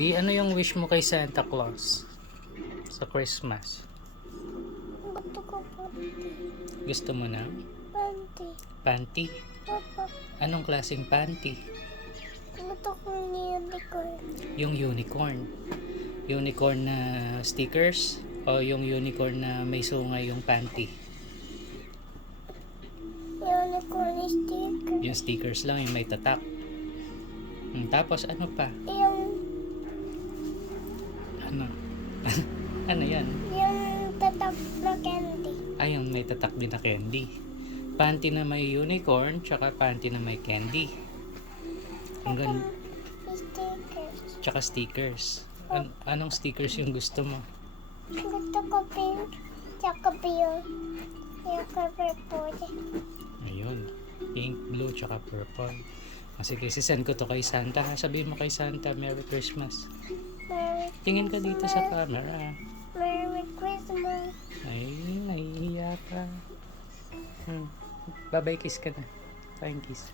baby, ano yung wish mo kay Santa Claus sa Christmas? Gusto ko panty. Gusto mo na? Panty. Panty? Papa, Anong klaseng panty? gusto ko unicorn. Yung unicorn. Unicorn na stickers o yung unicorn na may sungay yung panty? Unicorn sticker. Yung stickers lang, yung may tatak. Tapos ano pa? Ano? Ano yan? Yung tatak na candy. Ay, yung may tatak din na candy. Panty na may unicorn, tsaka panty na may candy. Ang ganda. Stickers. Tsaka stickers. Anong stickers yung gusto mo? Gusto ko pink. Tsaka blue. Tsaka purple. Ayun. Pink, blue, tsaka purple. Sige, sisend ko to kay Santa. Sabihin mo kay Santa, Merry Christmas. Merry Tingin ka dito sa camera. Merry Christmas. Ay, nahihiya ka. Babay kiss ka na. Flying kiss.